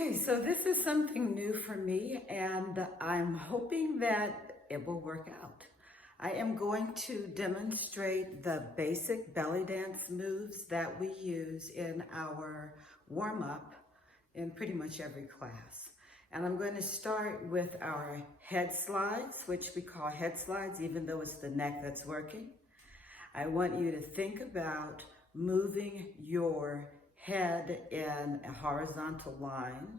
Okay, so this is something new for me, and I'm hoping that it will work out. I am going to demonstrate the basic belly dance moves that we use in our warm-up in pretty much every class. And I'm going to start with our head slides, which we call head slides, even though it's the neck that's working. I want you to think about moving your head in a horizontal line.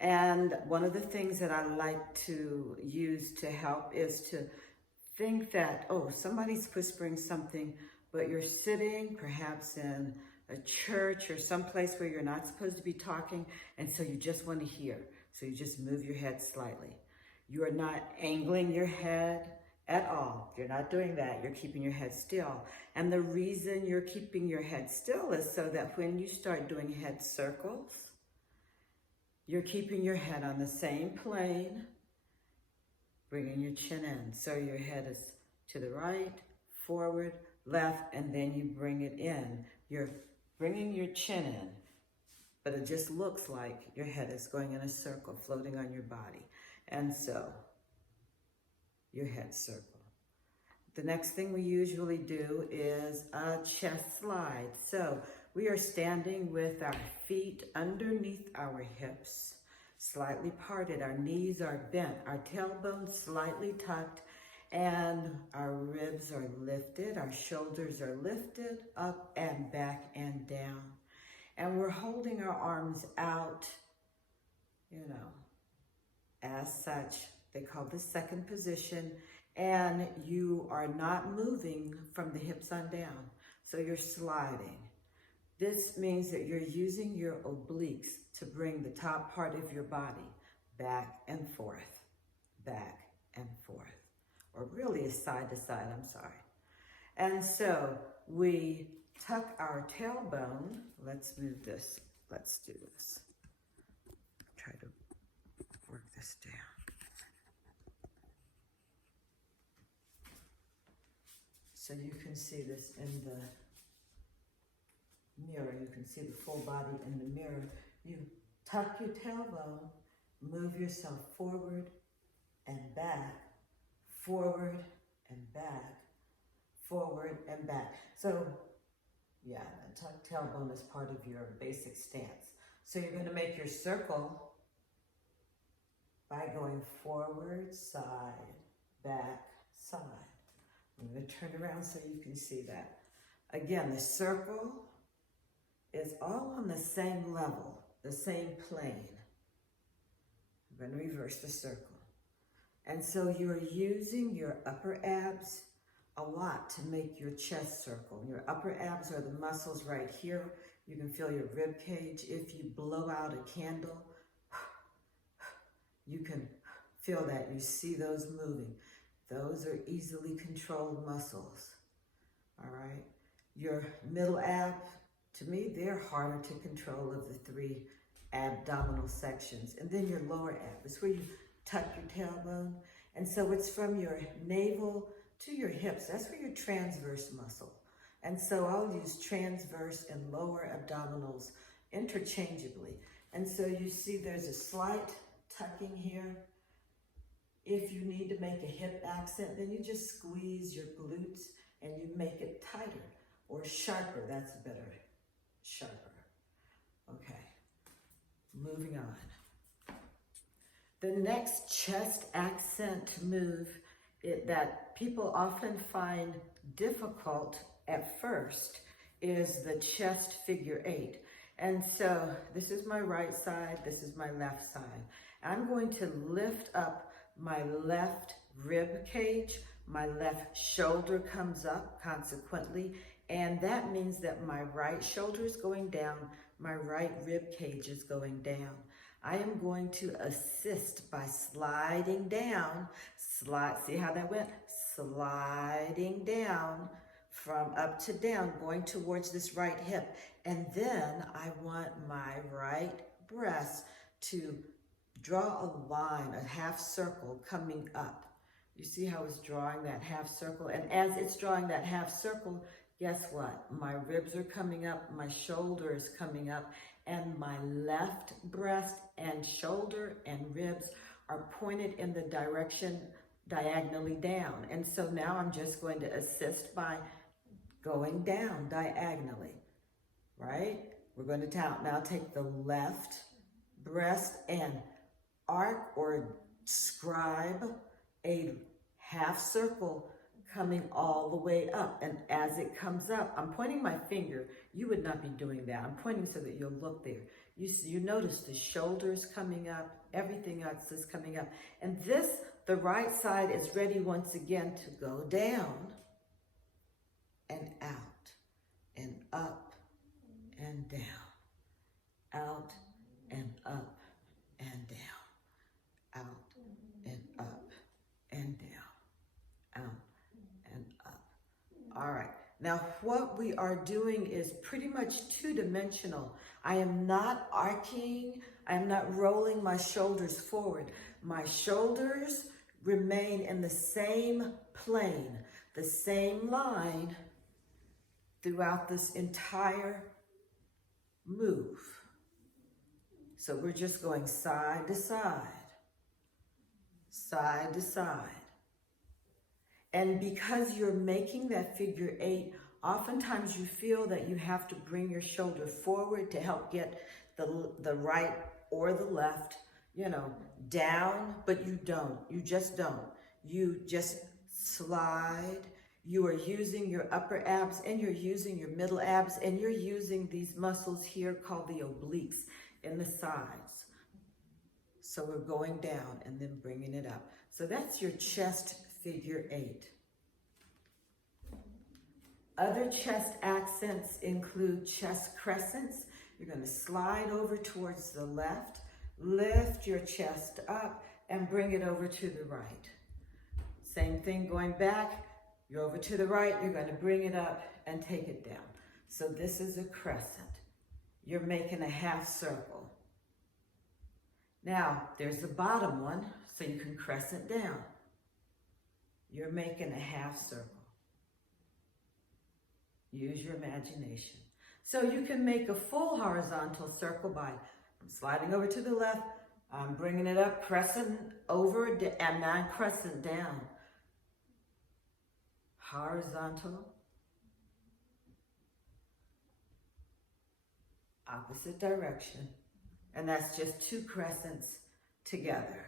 And one of the things that I like to use to help is to think that, oh, somebody's whispering something, but you're sitting perhaps in a church or someplace where you're not supposed to be talking, and so you just want to hear. So you just move your head slightly. You are not angling your head at all. You're not doing that. You're keeping your head still. And the reason you're keeping your head still is so that when you start doing head circles, you're keeping your head on the same plane, bringing your chin in. So your head is to the right, forward, left, and then you bring it in. You're bringing your chin in, but it just looks like your head is going in a circle, floating on your body. And so your head circle. The next thing we usually do is a chest slide. So we are standing with our feet underneath our hips, slightly parted. Our knees are bent, our tailbone slightly tucked, and our ribs are lifted. Our shoulders are lifted up and back and down. And we're holding our arms out, as such. They call this second position, and you are not moving from the hips on down. So you're sliding. This means that you're using your obliques to bring the top part of your body back and forth, or really side to side, I'm sorry. And so we tuck our tailbone. Let's move this. Let's do this. Try to work this down. So you can see this in the mirror. You can see the full body in the mirror. You tuck your tailbone, move yourself forward and back, forward and back, forward and back. So yeah, a tucked tailbone is part of your basic stance. So you're going to make your circle by going forward, side, back, side. I'm going to turn around so you can see that. Again, the circle is all on the same level, the same plane. I'm going to reverse the circle. And so you're using your upper abs a lot to make your chest circle. Your upper abs are the muscles right here. You can feel your rib cage. If you blow out a candle, you can feel that. You see those moving. Those are easily controlled muscles, all right? Your middle ab, to me, they're harder to control of the three abdominal sections. And then your lower ab is where you tuck your tailbone. And so it's from your navel to your hips. That's where your transverse muscle. And so I'll use transverse and lower abdominals interchangeably. And so you see there's a slight tucking here. If you need to make a hip accent, then you just squeeze your glutes and you make it tighter or sharper. That's better, sharper. Okay, moving on. The next chest accent move that people often find difficult at first is the chest figure 8. And so this is my right side, this is my left side. I'm going to lift up my left rib cage, my left shoulder comes up consequently, and that means that my right shoulder is going down, my right rib cage is going down. I am going to assist by sliding down, see how that went? Sliding down from up to down, going towards this right hip. And then I want my right breast to draw a line, a half circle coming up. You see how it's drawing that half circle? And as it's drawing that half circle, guess what? My ribs are coming up, my shoulder is coming up, and my left breast and shoulder and ribs are pointed in the direction diagonally down. And so now I'm just going to assist by going down diagonally, right? We're going to now take the left breast and arc or scribe a half circle coming all the way up. And as it comes up, I'm pointing my finger. You would not be doing that. I'm pointing so that you'll look there. You notice the shoulders coming up, everything else is coming up. And this, the right side is ready once again to go down and out and up and down, out and up and down, out and up and down, out and up. All right. Now, what we are doing is pretty much two-dimensional. I am not arcing. I am not rolling my shoulders forward. My shoulders remain in the same plane, the same line throughout this entire move. So we're just going side to side, side to side. And because you're making that figure 8, oftentimes you feel that you have to bring your shoulder forward to help get the right or the left, down, but you don't. You just don't. You just slide. You are using your upper abs and you're using your middle abs and you're using these muscles here called the obliques in the sides. So we're going down and then bringing it up. So that's your chest figure 8. Other chest accents include chest crescents. You're going to slide over towards the left, lift your chest up, and bring it over to the right. Same thing going back. You're over to the right, you're going to bring it up and take it down. So this is a crescent. You're making a half circle. Now, there's the bottom one, so you can crescent down. You're making a half circle. Use your imagination. So you can make a full horizontal circle by sliding over to the left, bringing it up, crescent over, and then crescent down. Horizontal, opposite direction. And that's just 2 crescents together.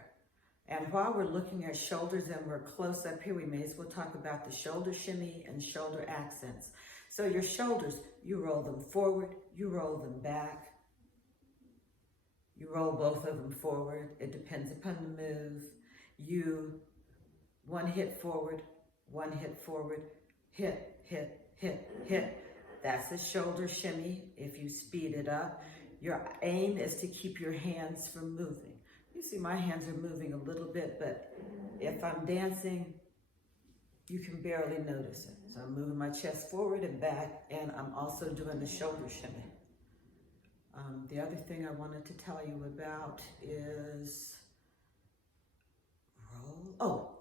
And while we're looking at shoulders and we're close up here, we may as well talk about the shoulder shimmy and shoulder accents. So your shoulders, you roll them forward, you roll them back. You roll both of them forward. It depends upon the move. One hit forward, one hit forward, hit, hit, hit, hit. That's a shoulder shimmy. If you speed it up, your aim is to keep your hands from moving. You see my hands are moving a little bit, but if I'm dancing, you can barely notice it. So I'm moving my chest forward and back, and I'm also doing the shoulder shimmy. The other thing I wanted to tell you about is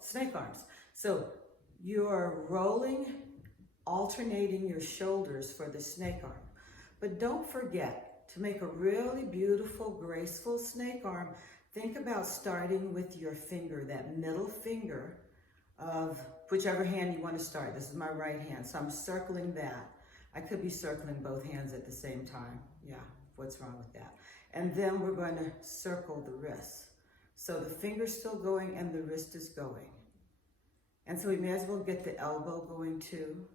snake arms. So you're rolling, alternating your shoulders for the snake arm. But don't forget, to make a really beautiful, graceful snake arm, think about starting with your finger, that middle finger of whichever hand you want to start. This is my right hand, so I'm circling that. I could be circling both hands at the same time. Yeah, what's wrong with that? And then we're going to circle the wrist. So the finger's still going and the wrist is going. And so we may as well get the elbow going too.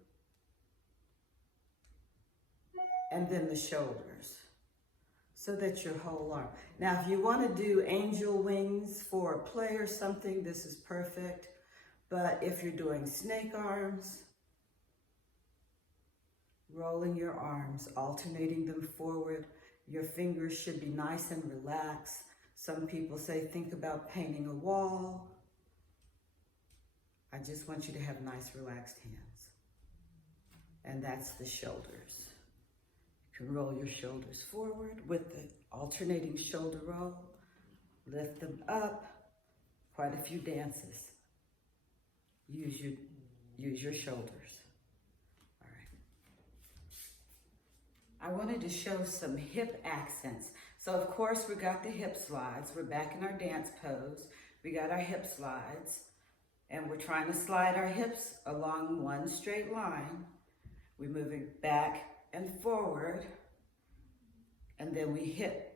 And then the shoulders. So that's your whole arm. Now, if you want to do angel wings for a play or something, this is perfect. But if you're doing snake arms, rolling your arms, alternating them forward, your fingers should be nice and relaxed. Some people say, think about painting a wall. I just want you to have nice, relaxed hands. And that's the shoulders. You can roll your shoulders forward with the alternating shoulder roll. Lift them up. Quite a few dances. Use your shoulders. All right. I wanted to show some hip accents. So of course we got the hip slides. We're back in our dance pose. We got our hip slides and we're trying to slide our hips along one straight line. We're moving back and forward, and then we hit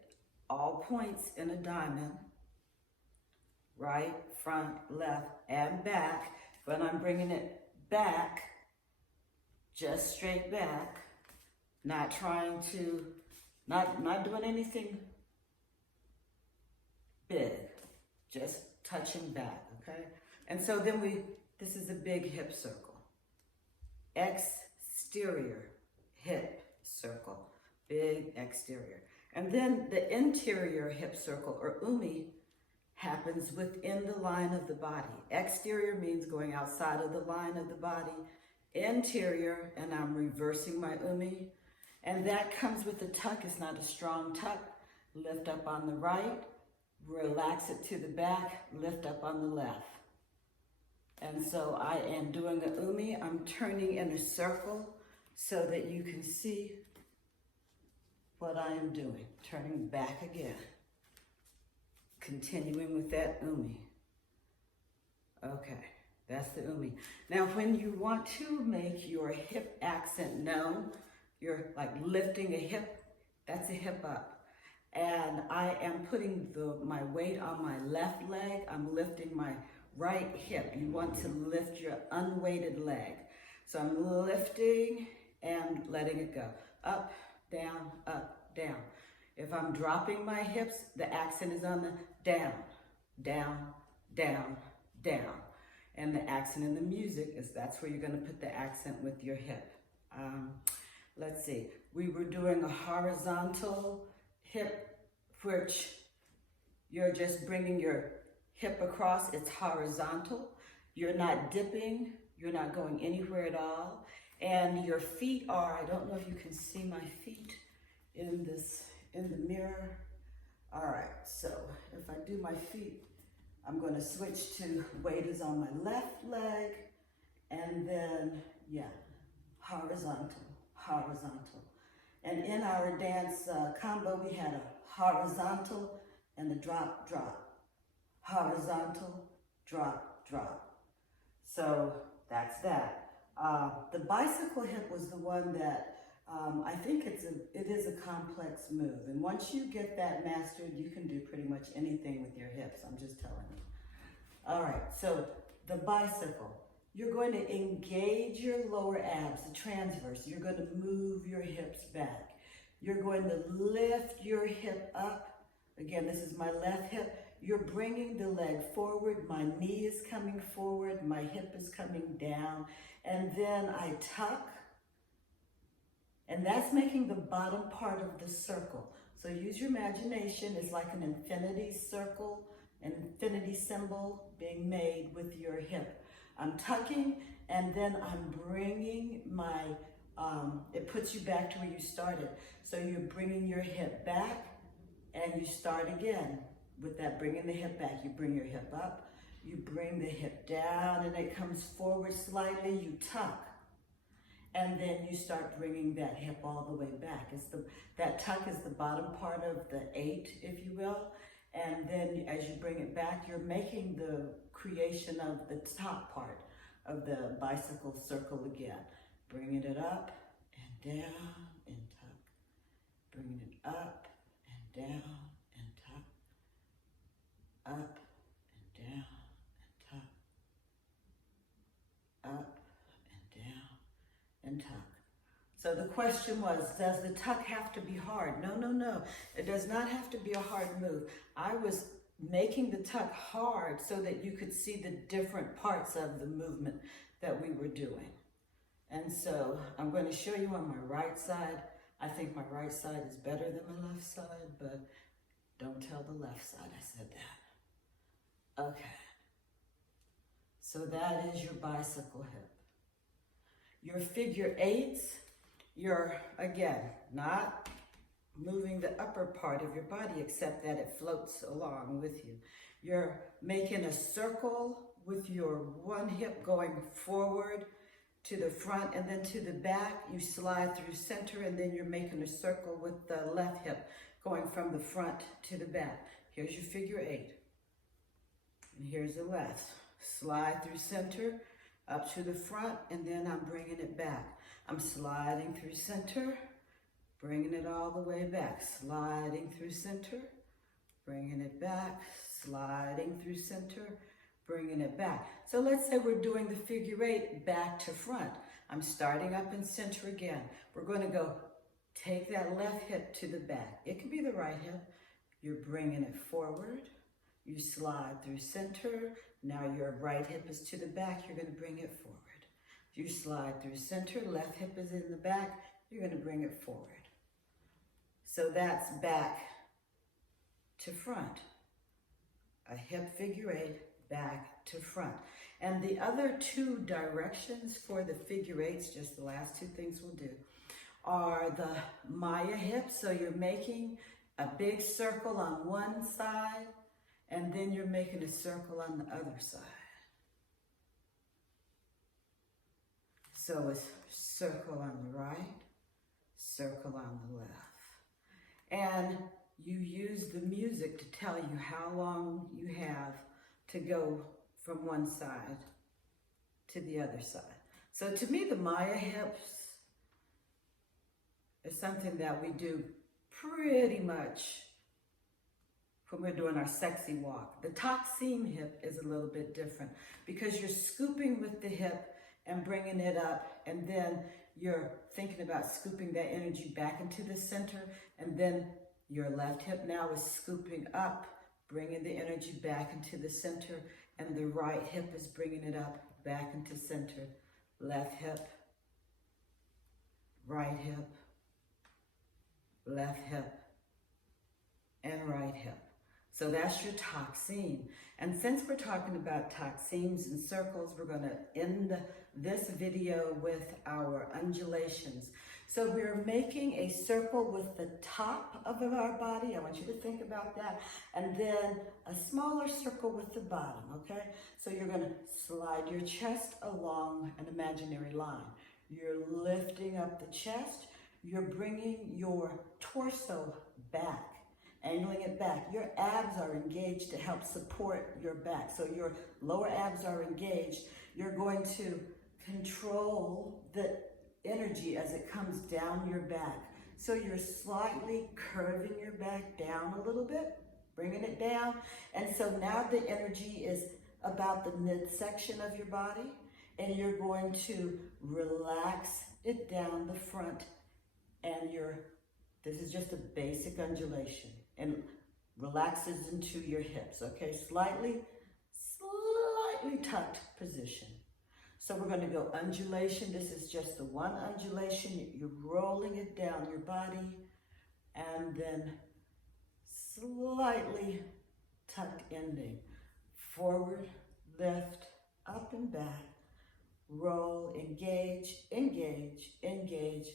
all points in a diamond, right, front, left, and back. But I'm bringing it back, just straight back, not trying to, not doing anything big, just touching back, okay? And so then this is a big hip circle. Exterior hip circle, big exterior. And then the interior hip circle, or umi, happens within the line of the body. Exterior means going outside of the line of the body. Interior, and I'm reversing my umi. And that comes with the tuck. It's not a strong tuck. Lift up on the right, relax it to the back, lift up on the left. And so I am doing a umi. I'm turning in a circle so that you can see what I am doing. Turning back again. Continuing with that umi. Okay, that's the umi. Now when you want to make your hip accent known, you're like lifting a hip, that's a hip up. And I am putting my weight on my left leg. I'm lifting my right hip. You want to lift your unweighted leg. So I'm lifting and letting it go. Up, down, up, down. If I'm dropping my hips, the accent is on the down, down, down, down. And the accent in the music is that's where you're gonna put the accent with your hip. Let's see, we were doing a horizontal hip, which you're just bringing your hip across, it's horizontal. You're not dipping, you're not going anywhere at all. And your feet are, I don't know if you can see my feet in the mirror. All right, so if I do my feet, I'm gonna switch to weight is on my left leg, and then, yeah, horizontal, horizontal. And in our dance combo, we had a horizontal and a drop, drop. Horizontal, drop, drop. So that's that. The bicycle hip was the one that I think it is a complex move. And once you get that mastered, you can do pretty much anything with your hips. I'm just telling you. All right, so the bicycle. You're going to engage your lower abs, the transverse. You're going to move your hips back. You're going to lift your hip up. Again, this is my left hip. You're bringing the leg forward. My knee is coming forward. My hip is coming down. And then I tuck. And that's making the bottom part of the circle. So use your imagination. It's like an infinity circle, an infinity symbol being made with your hip. I'm tucking, and then I'm bringing my, it puts you back to where you started. So you're bringing your hip back, and you start again with that, bringing the hip back. You bring your hip up, you bring the hip down, and it comes forward slightly, you tuck. And then you start bringing that hip all the way back. That tuck is the bottom part of the 8, if you will. And then as you bring it back, you're making the creation of the top part of the bicycle circle again. Bringing it up and down and tuck. Bringing it up and down and tuck. Up and down and tuck. Up and down and tuck. So the question was, does the tuck have to be hard? No, no, no. It does not have to be a hard move. I was making the tuck hard so that you could see the different parts of the movement that we were doing. And so I'm going to show you on my right side. I think my right side is better than my left side, but don't tell the left side I said that. Okay. So that is your bicycle hip. Your figure 8s, you're, again, not moving the upper part of your body except that it floats along with you. You're making a circle with your one hip going forward to the front and then to the back. You slide through center and then you're making a circle with the left hip going from the front to the back. Here's your figure 8. And here's the left. Slide through center, up to the front, and then I'm bringing it back. I'm sliding through center, bringing it all the way back. Sliding through center, bringing it back, sliding through center, bringing it back. So let's say we're doing the figure 8 back to front. I'm starting up in center again. We're going to go take that left hip to the back. It can be the right hip. You're bringing it forward. You slide through center. Now your right hip is to the back. You're going to bring it forward. You slide through center. Left hip is in the back. You're going to bring it forward. So that's back to front. A hip figure 8, back to front. And the other 2 directions for the figure 8s, just the last 2 things we'll do, are the Maya hip. So you're making a big circle on one side, and then you're making a circle on the other side. So it's circle on the right, circle on the left. And you use the music to tell you how long you have to go from one side to the other side. So to me, the Maya hips is something that we do pretty much when we're doing our sexy walk. The Taksim hip is a little bit different because you're scooping with the hip and bringing it up, and then you're thinking about scooping that energy back into the center, and then your left hip now is scooping up, bringing the energy back into the center, and the right hip is bringing it up back into center. Left hip, right hip, left hip, and right hip. So that's your Taksim. And since we're talking about Taksims and circles, we're going to end this video with our undulations. So we're making a circle with the top of our body. I want you to think about that. And then a smaller circle with the bottom, okay? So you're going to slide your chest along an imaginary line. You're lifting up the chest. You're bringing your torso back, angling it back. Your abs are engaged to help support your back. So your lower abs are engaged. You're going to control the energy as it comes down your back. So you're slightly curving your back down a little bit, bringing it down. And so now the energy is about the midsection of your body, and you're going to relax it down the front, and this is just a basic undulation, and relaxes into your hips, okay? Slightly tucked position. So we're going to go undulation. This is just the one undulation. You're rolling it down your body, and then slightly tucked ending. Forward, lift, up and back, roll, engage, engage, engage,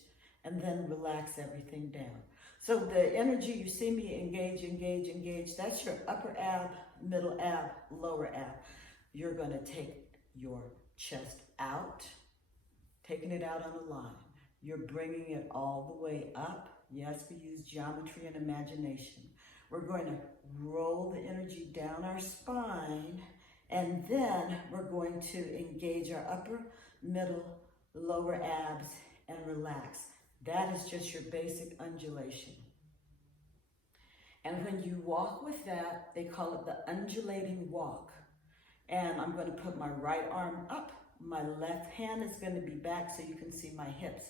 and then relax everything down. So the energy, you see me engage, engage, engage, that's your upper ab, middle ab, lower ab. You're going to take your chest out, taking it out on a line. You're bringing it all the way up. Yes, we use geometry and imagination. We're going to roll the energy down our spine, and then we're going to engage our upper, middle, lower abs and relax. That is just your basic undulation. And when you walk with that, they call it the undulating walk. And I'm going to put my right arm up. My left hand is going to be back so you can see my hips.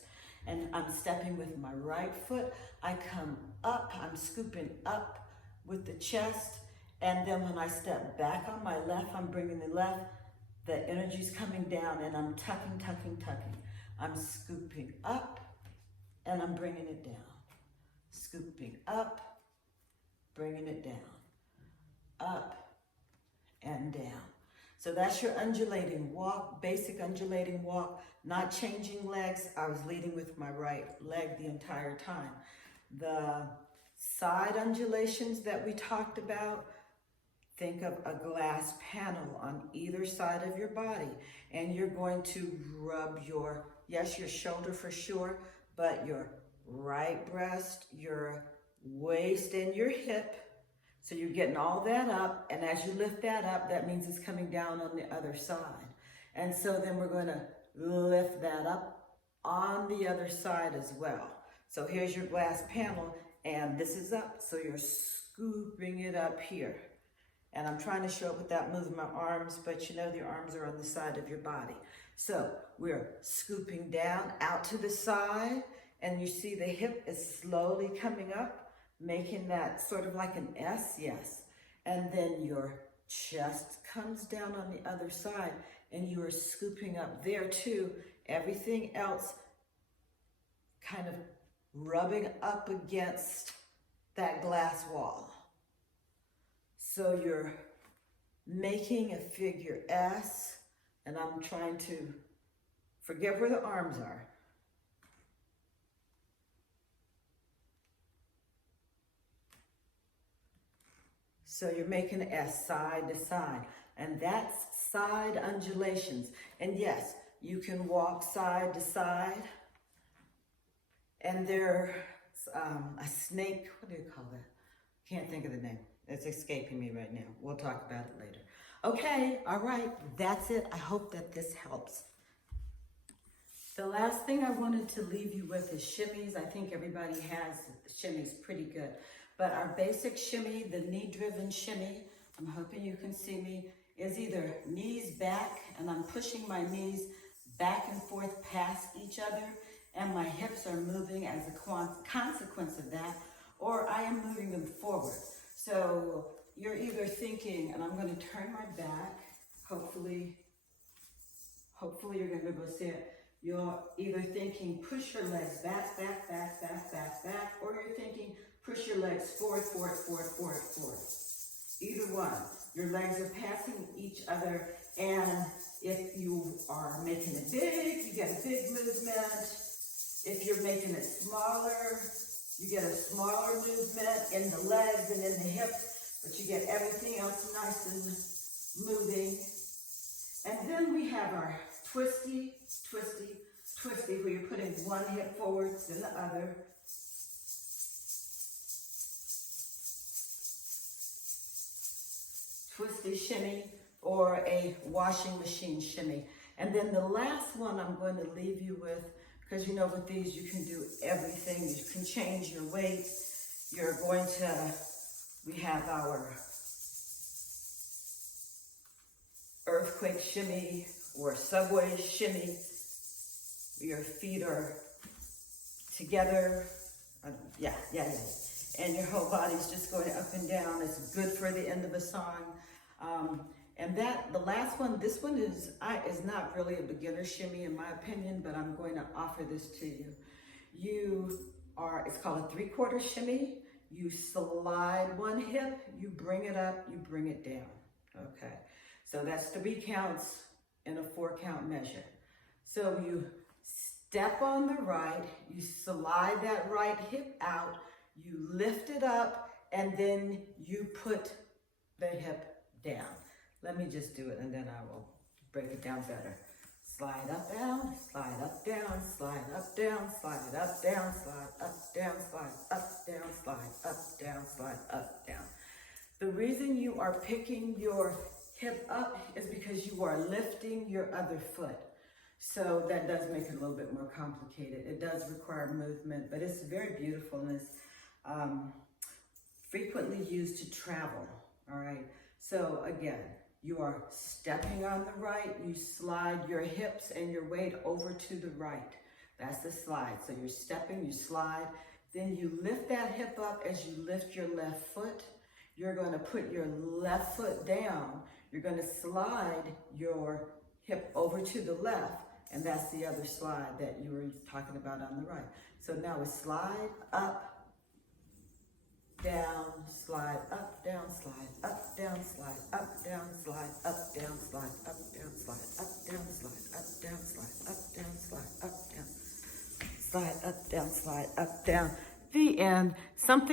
And I'm stepping with my right foot. I come up, I'm scooping up with the chest. And then when I step back on my left, I'm bringing the left. The energy's coming down and I'm tucking, tucking, tucking. I'm scooping up and I'm bringing it down. Scooping up, bringing it down. Up and down. So that's your undulating walk, basic undulating walk, not changing legs. I was leading with my right leg the entire time. The side undulations that we talked about, think of a glass panel on either side of your body, and you're going to rub your, yes, your shoulder for sure, but your right breast, your waist, and your hip. So you're getting all that up, and as you lift that up, that means it's coming down on the other side. And so then we're going to lift that up on the other side as well. So here's your glass panel, and this is up, so you're scooping it up here. And I'm trying to show it without moving my arms, but you know the arms are on the side of your body. So we're scooping down out to the side, and you see the hip is slowly coming up, making that sort of like an S, yes. And then your chest comes down on the other side, and you are scooping up there too. Everything else kind of rubbing up against that glass wall. So you're making a figure S, and I'm trying to forget where the arms are. So you're making an S side to side, and that's side undulations. And yes, you can walk side to side, and there's a snake, what do you call that? Can't think of the name. It's escaping me right now. We'll talk about it later. Okay, all right, that's it. I hope that this helps. The last thing I wanted to leave you with is shimmies. I think everybody has shimmies pretty good. But our basic shimmy, the knee-driven shimmy, I'm hoping you can see me, is either knees back, and I'm pushing my knees back and forth past each other, and my hips are moving as a consequence of that, or I am moving them forward. So you're either thinking, and I'm going to turn my back, hopefully you're going to be able to see it. You're either thinking push your legs back, back, back, back, back, back, or you're thinking push your legs forward, forward, forward, forward, forward. Either one. Your legs are passing each other, and if you are making it big, you get a big movement. If you're making it smaller, you get a smaller movement in the legs and in the hips, but you get everything else nice and moving. And then we have our twisty, twisty, twisty, where you're putting one hip forward then the other. Twisty shimmy, or a washing machine shimmy. And then the last one I'm going to leave you with, because you know with these you can do everything. You can change your weight. You're going to, we have our earthquake shimmy or subway shimmy. Your feet are together. Yeah. And your whole body's just going up and down. It's good for the end of a song. And the last one, this one is not really a beginner shimmy in my opinion, but I'm going to offer this to you. It's called a 3/4 shimmy. You slide one hip, you bring it up, you bring it down, okay? So that's 3 counts in a 4-count measure. So you step on the right, you slide that right hip out, you lift it up, and then you put the hip down. Let me just do it, and then I will break it down better. Slide up, down, slide up, down, slide up, down, slide up, down, slide up, down, slide up, down, slide up, down, slide up, down. The reason you are picking your hip up is because you are lifting your other foot. So that does make it a little bit more complicated. It does require movement, but it's very beautiful, and it's frequently used to travel, all right? So again, you are stepping on the right, you slide your hips and your weight over to the right. That's the slide. So you're stepping, you slide, then you lift that hip up as you lift your left foot. You're going to put your left foot down. You're going to slide your hip over to the left, and that's the other slide that you were talking about on the right. So now we slide up, down, slide up, down, slide up, down, slide up, down, slide up, down, slide up, down, slide up, down, slide up, down, slide up, down, slide up, down, slide up, down, slide up, down. The end. Something